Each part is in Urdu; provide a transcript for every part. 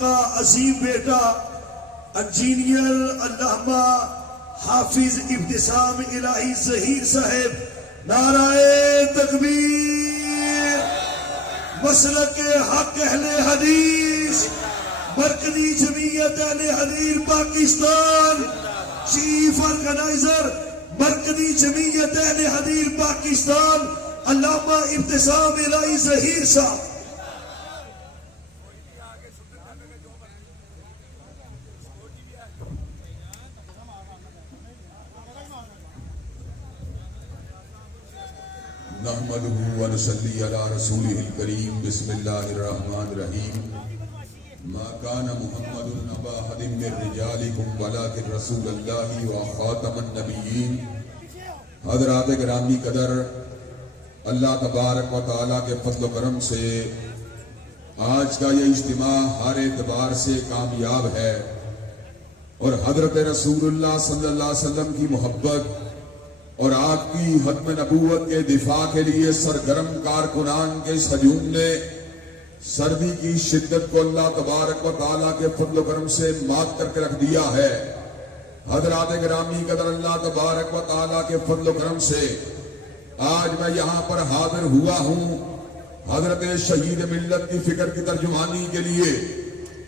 کا عظیم بیٹا انجینئر علامہ حافظ ابتسام الہی ظہیر صاحب، نعرہ تکبیر۔ مسلک حق اہل حدیث مرکزی جمعیت اہل حدیث پاکستان، چیف آرگنائزر مرکزی جمعیت اہل حدیث پاکستان علامہ ابتسام الہی ظہیر صاحب۔ نحمده ونصلي على رسوله الكريم بسم الله الرحمن الرحيم ما كان محمد أبا أحد من رجالكم ولكن رسول الله وخاتم النبيين۔ حضرات گرامی قدر، اللہ تبارک و تعالیٰ کے فضل و کرم سے آج کا یہ اجتماع ہر اعتبار سے کامیاب ہے، اور حضرت رسول اللہ صلی اللہ علیہ وسلم کی محبت اور آپ کی ختم نبوت کے دفاع کے لیے سرگرم کارکنان کے اس ہجوم نے سردی کی شدت کو اللہ تبارک و تعالیٰ کے فضل و کرم سے مات کر کے رکھ دیا ہے۔ حضرات گرامی قدر، اللہ تبارک و تعالیٰ کے فضل و کرم سے آج میں یہاں پر حاضر ہوا ہوں حضرت شہید ملت کی فکر کی ترجمانی کے لیے،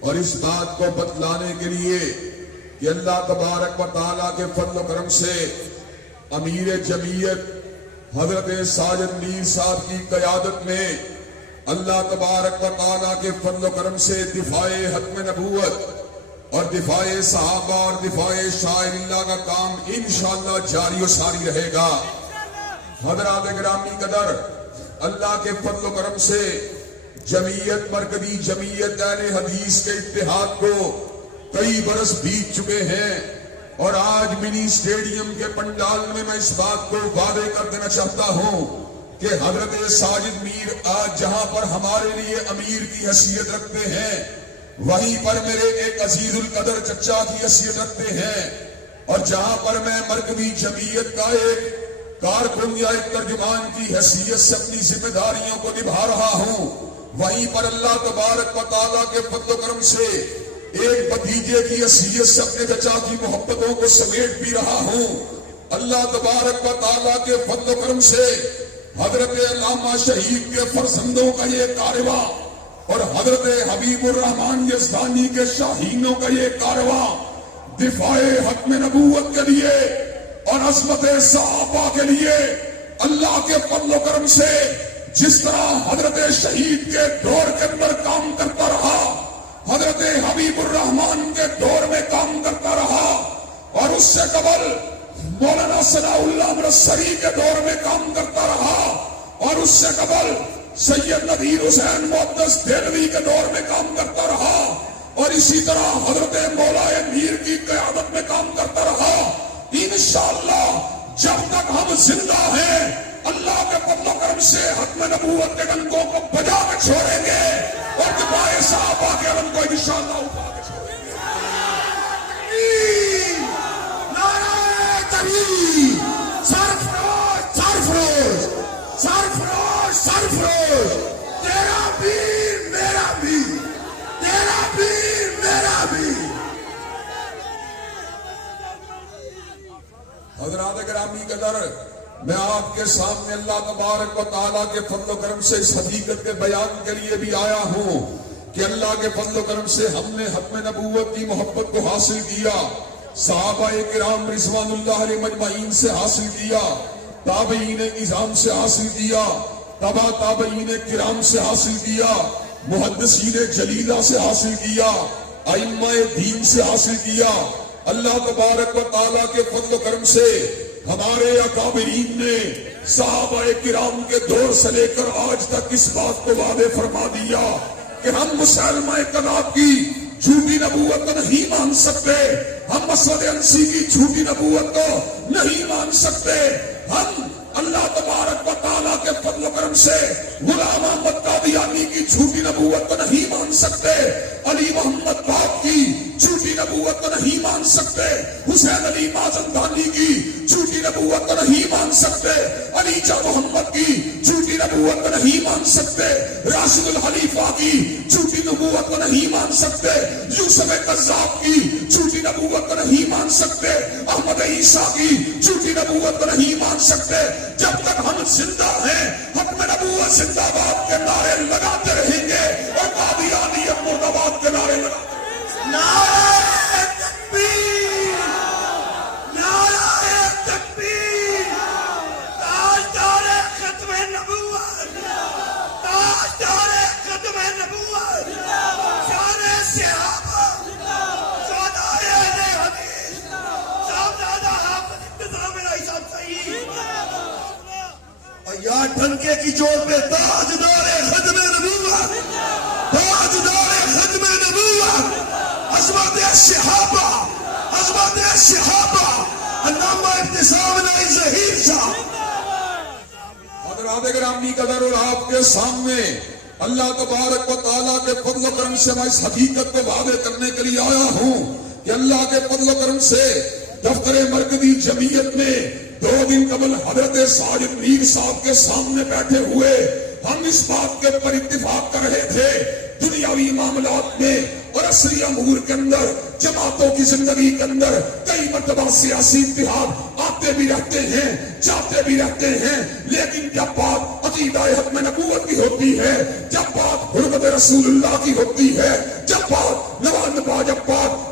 اور اس بات کو بتلانے کے لیے کہ اللہ تبارک و تعالیٰ کے فضل و کرم سے امیر جمعیت حضرت ساجد میر صاحب کی قیادت میں اللہ تبارک و تعالیٰ کے فضل و کرم سے دفاع ختم نبوت اور دفاع صحابہ اور دفاع شاعر اللہ کا کام انشاءاللہ جاری و ساری رہے گا۔ حضرات گرامی قدر، اللہ کے فضل و کرم سے جمعیت مرکزی جمعیت اہل حدیث کے اتحاد کو کئی برس بیت چکے ہیں، اور آج منی اسٹیڈیم کے پنڈال میں میں اس بات کو وعدے کر دینا چاہتا ہوں کہ حضرت ساجد میر آج جہاں پر ہمارے لیے امیر کی حیثیت رکھتے ہیں، وہیں پر میرے ایک عزیز القدر چچا کی حیثیت رکھتے ہیں، اور جہاں پر میں مرکزی جمعیت کا ایک کارکن یا ایک ترجمان کی حیثیت سے اپنی ذمہ داریوں کو نبھا رہا ہوں، وہیں پر اللہ تبارک و تعالیٰ کے فضل و کرم سے ایک بھتیجے کی حیثیت سے اپنے چچا کی محبتوں کو سمیٹ بھی رہا ہوں۔ اللہ تبارک و تعالیٰ کے فضل و کرم سے حضرت علامہ شہید کے فرزندوں کا یہ کارواں اور حضرت حبیب الرحمن یزدانی کے شاہینوں کا یہ کارواں دفاع ختم نبوت کے لیے اور عظمت صحابہ کے لیے اللہ کے فضل و کرم سے جس طرح حضرت شہید کے دور کے اندر کام کرتا رہا، حضرت حبیب الرحمن کے دور میں کام کرتا رہا، اور اس سے قبل مولانا ثناء اللہ مرسری کے دور میں کام کرتا رہا، اور اس سے قبل سید نذیر حسین محدث دہلوی کے دور میں کام کرتا رہا، اور اسی طرح حضرت مولا میر کی قیادت میں کام کرتا رہا۔ انشاءاللہ جب تک ہم زندہ ہیں اللہ کے فضل و کرم سے ختم نبوت کے ڈنکوں کو بجا کے چھوڑیں گے، اور دفاع صحابہ کے علم کو انشاءاللہ اٹھا کے چھوڑیں گے۔ نعرہ تکبیر، سرفراز سرفراز سرفراز سرفراز، تیرا پیر میرا پیر، تیرا پیر میرا پیر۔ حضرات گرامی قدر، میں آپ کے سامنے اللہ تبارک و تعالیٰ کے فضل و کرم سے اس حقیقت کے بیان کے لیے بھی آیا ہوں کہ اللہ کے فضل و کرم سے ہم نے ختم نبوت کی محبت کو حاصل کیا، صحابہ کرام رضوان اللہ علیہ مجمعین سے حاصل کیا، تابعین نظام سے حاصل کیا، تبع تابعین کرام سے حاصل کیا، محدثین جلیلہ سے حاصل کیا، ائمہ دین سے حاصل کیا۔ اللہ تبارک و تعالیٰ کے فضل و کرم سے ہمارے اکابرین نے صحابہ کرام کے دور سے لے کر آج تک اس بات کو وعدے فرما دیا کہ ہم مسلمہ کذاب کی جھوٹی نبوت کو نہیں مان سکتے، ہم مسعود انسی کی جھوٹی نبوت کو نہیں مان سکتے، ہم اللہ تبارک و تعالیٰ کے فضل و کرم سے غلام احمد قادیانی کی جھوٹی نبوت کو نہیں مان سکتے، علی محمد باپ کی جھوٹی نبوت نبوت کو نہیں مان سکتے، حسین علی مازندرانی کی جھوٹی نبوت کو نہیں مان سکتے، علی جا محمد کی جھوٹی نبوت کو نہیں مان سکتے، راشد الخلیفہ کی جھوٹی نبوت کو نہیں مان سکتے، یوسف قذاب کی جھوٹی نبوت کو نہیں مان سکتے، احمد عیسیٰ کی جھوٹی نبوت کو نہیں مان سکتے۔ جب تک ہم زندہ ہیں حق میں نبوت زندہ باد کے نعرے لگاتے رہیں گے اور قادیانیت مرد آباد کے نعرے لگاتے رہیں گے۔ نعرہ تکبیر، نعرہ تکبیر، تاجدار ختم نبوت، تاجدار ختم نبوت، شان صحابہ، سادات اہل حدیث، صاحبزادہ حافظ انتظام الہی صاحب صحیح اور یا ڈھنکے کی جوڑ پہ تاجدار ختم نبوت، تاجدار ختم نبوت، عظمت صحابہ، عظمت صحابہ، علامہ انتظام الہی ظہیر صاحب۔ حضرات گرامی قدر، اور آپ کے سامنے اللہ تبارک و تعالیٰ کے فضل و کرم سے میں اس حقیقت کو واضح کرنے کے لیے آیا ہوں کہ اللہ کے فضل و کرم سے دفتر مرکزی جمعیت میں 2 دن قبل حضرت ساجد میر صاحب کے سامنے بیٹھے ہوئے ہم اس بات کے پر اتفاق کر رہے تھے دنیاوی معاملات میں اور عصری امور کے اندر، جماعتوں کی زندگی کے اندر کئی مرتبہ سیاسی اتحاد آتے بھی رہتے ہیں، جاتے بھی رہتے ہیں، لیکن جب بات عقیدہ حق میں نبوت کی ہوتی ہے، جب بات حرمت رسول اللہ کی ہوتی ہے، جب بات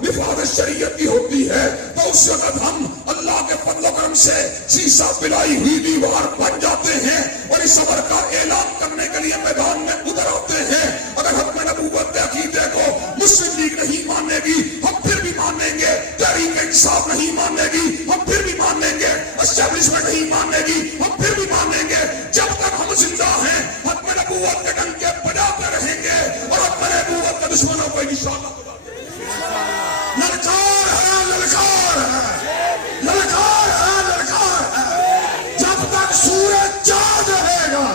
نفاذ شریعت کی ہوتی ہے، تو اس وقت ہم اللہ کے فضل و کرم سے شیشہ پلائی ہوئی دیوار بن جاتے ہیں اور اس امر کا اعلان کرنے کے لیے میدان میں اتر آتے ہیں۔ اگر حق میں نبوت کے عقیدے کو مسلم لیگ نہیں مانے گی ہم پھر بھی مانیں گے، تحریک انصاف نہیں مانے گی ہم پھر بھی مانیں گے، اسٹیبلشمنٹ نہیں مانے گی ہم پھر بھی مانیں گے۔ جب تک ہم زندہ ہیں حق میں نبوت کے ڈنکے بجاتے رہیں گے اور حق میں نبوت کے دشمنوں کو انشاءاللہ للکار ہے، للکار ہے، للکار ہے، للکار ہے۔ جب تک سورج چاند رہے گا،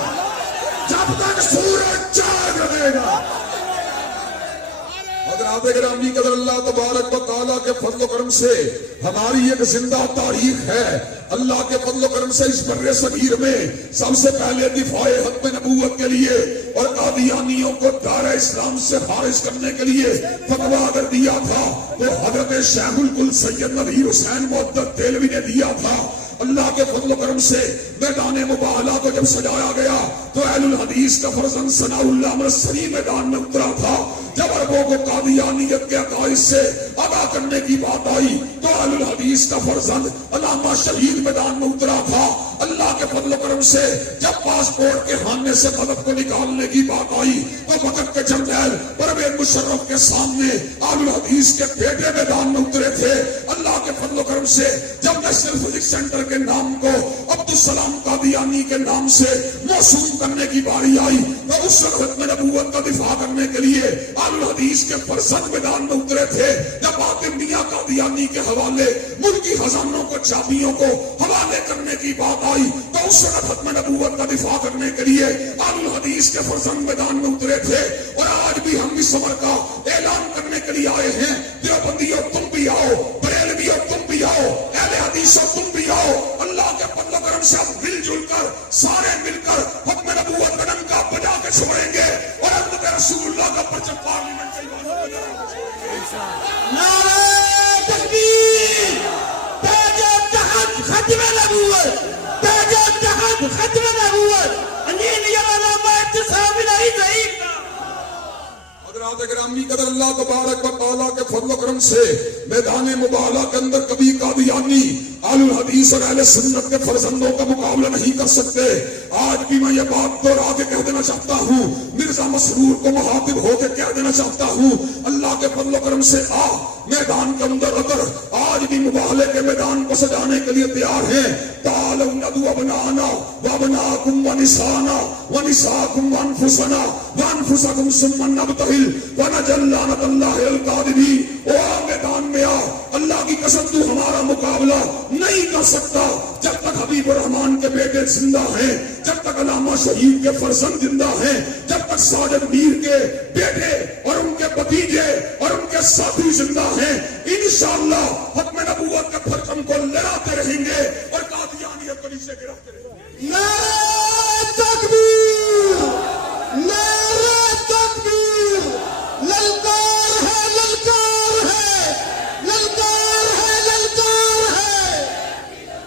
جب تک سورج چاند رہے گا۔ حضرات گرامی قدر، اللہ تبارک و تعالیٰ کے فضل و کرم سے ہماری ایک زندہ تاریخ ہے۔ اللہ کے فضل و کرم سے اس بر صغیر میں سب سے پہلے دفاع حق نبوت کے لیے اور قادیانیوں کو دائرہ اسلام سے خارج کرنے کے لیے فتویٰ اگر دیا تھا تو حضرت شیخ الکل سید نذیر حسین معدت دہلوی نے دیا تھا۔ اللہ کے فضل و کرم سے میدان مباہلہ کو جب سجایا گیا تو اہل الحدیث کا فرزند ثناء اللہ مرسلی میدان میں اترا تھا۔ جب عربوں کو قادیانیت کے عقائد سے آگاہ کرنے کی بات آئی تو اہل الحدیث کا فرزند علامہ شہید میدان میں اترا تھا۔ اللہ کے فضل و کرم سے جب پاسپورٹ کے خانے سے مدد کو نکالنے کی بات آئی تو وقت کے جرنیل پرویز مشرف کے سامنے اہل الحدیث کے بیٹے میدان میں اترے تھے۔ اللہ کے فضل و کرم سے جب نیشنل فزکس سینٹر کے نام کو عبدالسلام قادیانی کے نام سے موسوم کرنے کی باری آئی تو اس وقت میں نبوت کا دفاع کرنے کے لیے اہل الحدیث کے فرزند میدان میں اترے تھے۔ جب حاتم میاں قادیانی کے حوالے ملکی خزانوں کو، چابیوں کو حوالے کرنے کی بات آئی تو اس وقت ختم نبوت کا دفاع کرنے کے لیے اہل الحدیث کے فرزند میدان میں اترے تھے۔ اور آج بھی ہم اس امر کا اعلان کرنے کے لیے آئے ہیں، دیوبندیوں تم بھی آؤ، بریلویوں تم بھی آؤ، اہل حدیثوں تم بھی آؤ۔ اللہ کے فضل و کرم سے ہم مل جل کر سارے مل کر حکم نبوت کا ڈنکا بجا کے چھوڑیں گے اور حضرت رسول اللہ کا پرچم پارلیمنٹ سے نعرہ تکبیر، تاج تخت ختم نبوت، تاج تخت ختم نبوت، انجیل یا علامہ انتظام الہی ظہیر۔ حضرات گرامی قدر، اللہ تبارک و تعالیٰ کے فضل و کرم سے میدان مباہلہ کے اندر کبھی قادیانی اہل الحدیث اور اہل سنت کے فرزندوں کا مقابلہ نہیں کر سکتے۔ آج بھی میں یہ بات دوہرا کے کہہ دینا چاہتا ہوں، مرزا مسرور کو مخاطب ہو کے کہہ دینا چاہتا ہوں، اللہ کے فضل و کرم سے میدان کے اندر اگر آج بھی مباہلے کے میدان کو سجانے کے لیے تیار ہیں، تعالوا ندعو ابناءنا وابناءکم ونساءنا ونساءکم وانفسنا وانفسکم ثم نبتہل ونجعل لعنۃ اللہ الکاذبین۔ او میدان میں آ، اللہ کی قسم تو ہمارا مقابلہ نہیں کر سکتا جب تک حبیب الرحمان کے بیٹے زندہ ہیں، جب تک علامہ شہید کے فرزند زندہ ہیں، جب تک ساجد میر کے بیٹے اور ان کے بھتیجے اور ان کے ساتھی زندہ ہیں، انشاءاللہ ختم نبوت کے پرچم کو لہراتے رہیں گے اور قادیانیت کو نیچے گراتے رہیں گے۔ نعرہ تکبیر، نعرہ تکبیر، للکار ہے، للکار ہے، للکار ہے، للکار ہے۔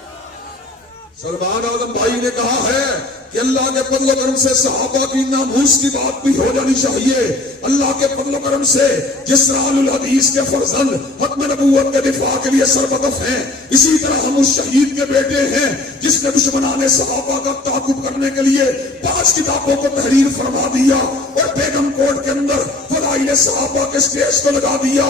سلمان اعظم بھائی نے کہا ہے کہ اللہ کے فضل و کرم سے صحابہ کی ناموس کی بات بھی ہو جانی چاہیے۔ اللہ کے فضل و کرم سے جس طرح اہل الحدیث کے فرزند ختم نبوت کے دفاع کے لیے سربدف ہیں، اسی طرح ہم اس شہید کے بیٹے ہیں جس نے دشمنان صحابہ کا تعاقب کرنے کے لیے 5 کتابوں کو تحریر فرما دیا اور بیگم کوٹ کے اندر فضائل صحابہ کے سٹیج کو لگا دیا۔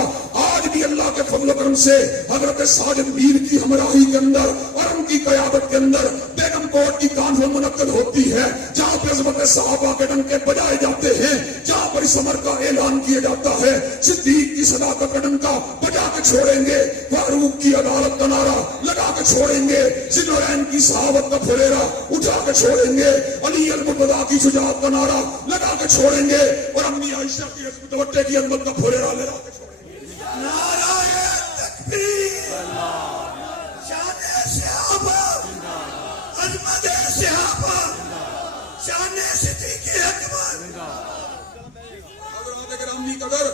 آج بھی اللہ کے فضل و کرم سے حضرت ساجد میر کی ہمراہی کے اندر اور ان کی قیادت کے اندر بیگم کوٹ کی کانفرنس منعقد ہوتی ہے، جہاں پر عظمت صحابہ کے ڈنکے بجائے جاتے ہیں، جہاں پر اس امر کا اعلان کیا جاتا ہے، صدیق کی صداقت کا ڈنکا بجا کے چھوڑیں گے، فاروق کی عدالت کا نعرہ لگا کے چھوڑیں گے، ذوالنورین کی صحابت کا پھریرا اٹھا کے چھوڑیں گے، علی المرتضیٰ کی شجاعت کا نعرہ لگا کے چھوڑیں گے اور امی عائشہ کی عصمت دوٹے کی عظمت کا پھریرا لگا کے چھوڑیں گے۔ نعرہ تکبیر، شان صحابہ، عظمت صحابہ، شان صدیق اکبر۔ حضرات گرامی قدر،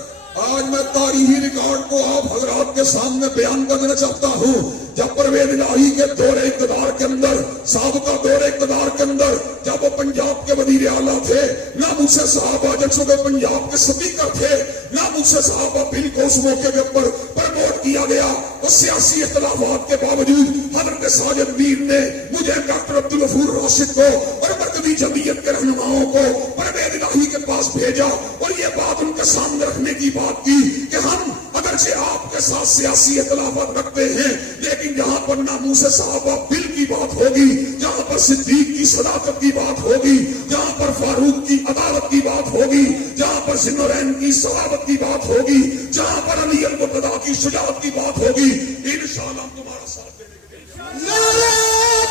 آج میں تاریخی ریکارڈ کو آپ حضرات کے سامنے بیان کرنا چاہتا ہوں۔ جب پرویز الہی کے دور اقتدار کے اندر، سابقہ دور اقتدار کے اندر جب وہ پنجاب کے وزیر اعلیٰ تھے، ناموس صحابہ جلسوں کے پنجاب کے سپیکر تھے، ناموس صحابہ بل کو اس موقع کے اوپر پروموٹ کیا گیا اور سیاسی اختلافات کے باوجود حضرت ساجد میر نے مجھے ڈاکٹر عبدالغفور راشد کو اور مرکزی جمعیت کے رہنماؤں کو پرویز الہی کے پاس بھیجا اور یہ بات ان کے سامنے رکھنے کی بات کی کہ ہم اگرچہ آپ کے ساتھ سیاسی اختلافات رکھتے ہیں، لیکن جہاں پر ناموس صحابہ بل کی بات ہوگی، جہاں پر صدیق کی صداقت کی بات ہوگی، جہاں پر فاروق کی عدالت کی بات ہوگی، جہاں پر ذوالنورین کی صحابت کی بات ہوگی، جہاں پر علی المرتضیٰ کی شجاعت کی بات ہوگی، انشاءاللہ ہم تمہارا ساتھ دینے کے لیے۔ نعرہ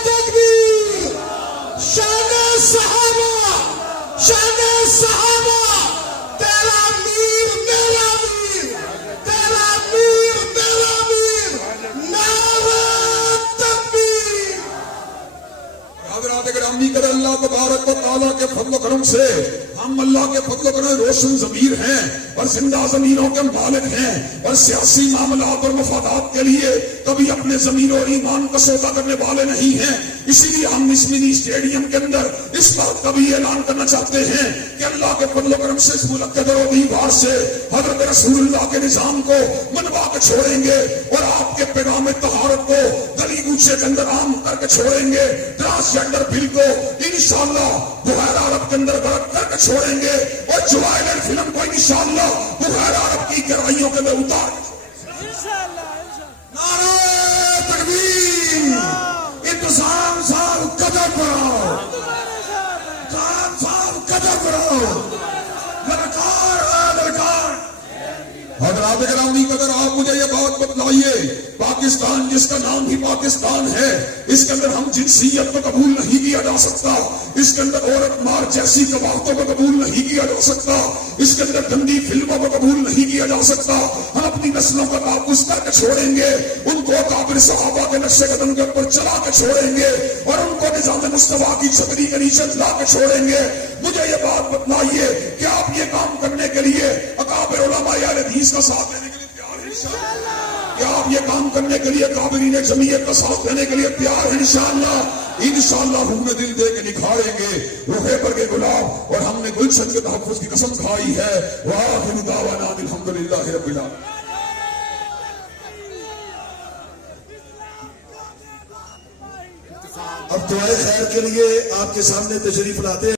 تکبیر، شان صحابہ، شان صحابہ، تیرا میر میرا میر، تیرا میر میرا میر، نعرہ تکبیر۔ حضرات گرامی قدر، اللہ تبارک و تعالیٰ کے فضل و کرم سے ہم اللہ کے فضل و کرم روشن ضمیر ہیں اور زندہ ضمیروں کے مالک ہیں اور سیاسی معاملات اور مفادات کے لیے کبھی اپنے ضمیر اور ایمان کا سودا کرنے والے نہیں ہیں۔ اسی لیے ہم اس منی اسٹیڈیم کے اندر اس بات کا بھی اعلان کرنا چاہتے ہیں کہ اللہ کے فضل و کرم سے اس ملک کے در و دیوار سے حضرت رسول اللہ کے نظام کو منوا کے چھوڑیں گے اور آپ کے پیغام طہارت کو گلی گوشے کے اندر عام کر کے چھوڑیں گے، ٹرانسجینڈر بل کو انشاءاللہ بحیرہ عرب کے اندر غرق کر کے چھوڑیں گے اور جوائلر فلم کو انشاءاللہ بحیرہ عرب کی گہرائیوں کے اندر اتار کے چھوڑیں گے۔ نعرہ تکبیر، انتظام صاحب قدر کرو، انتظام صاحب قدر کرو، للکار ہے للکار۔ حضرات گرامی قدر، آپ مجھے یہ بات بتلائیے، پاکستان جس کا نام ہی پاکستان ہے، اس کے اندر ہم جنسیت کو قبول نہیں کیا جا سکتا، اس کے اندر عورت مار جیسی قباحتوں کو قبول نہیں کیا جا سکتا، اس کے اندر گندی فلموں کو قبول نہیں کیا جا سکتا۔ ہم اپنی نسلوں کا تحفظ کر کے چھوڑیں گے، ان کو اکابر صحابہ کے نقش قدم کے اوپر چلا کے چھوڑیں گے اور ان کو نظام مصطفیٰ کی چھتری کے نیچے لا کے چھوڑیں گے۔ مجھے یہ بات بتلائیے کہ آپ یہ کام کرنے کے لیے اکابر علماء اہل حدیث کا ساتھ دینے کے لیے تیار ہیں انشاءاللہ؟ کہ آپ یہ کام کرنے کے لیے اکابرین جمعیت کا ساتھ دینے کے لیے تیار ہیں انشاءاللہ؟ انشاءاللہ ہم نے دل دے کے نکھاریں گے روحے پر کے گلاب اور ہم نے گلشن کے تحفظ کی قسم کھائی ہے۔ وآخر دعوانا الحمدللہ رب العالمین۔ اب دعائے خیر کے لیے آپ کے سامنے تشریف لاتے ہیں۔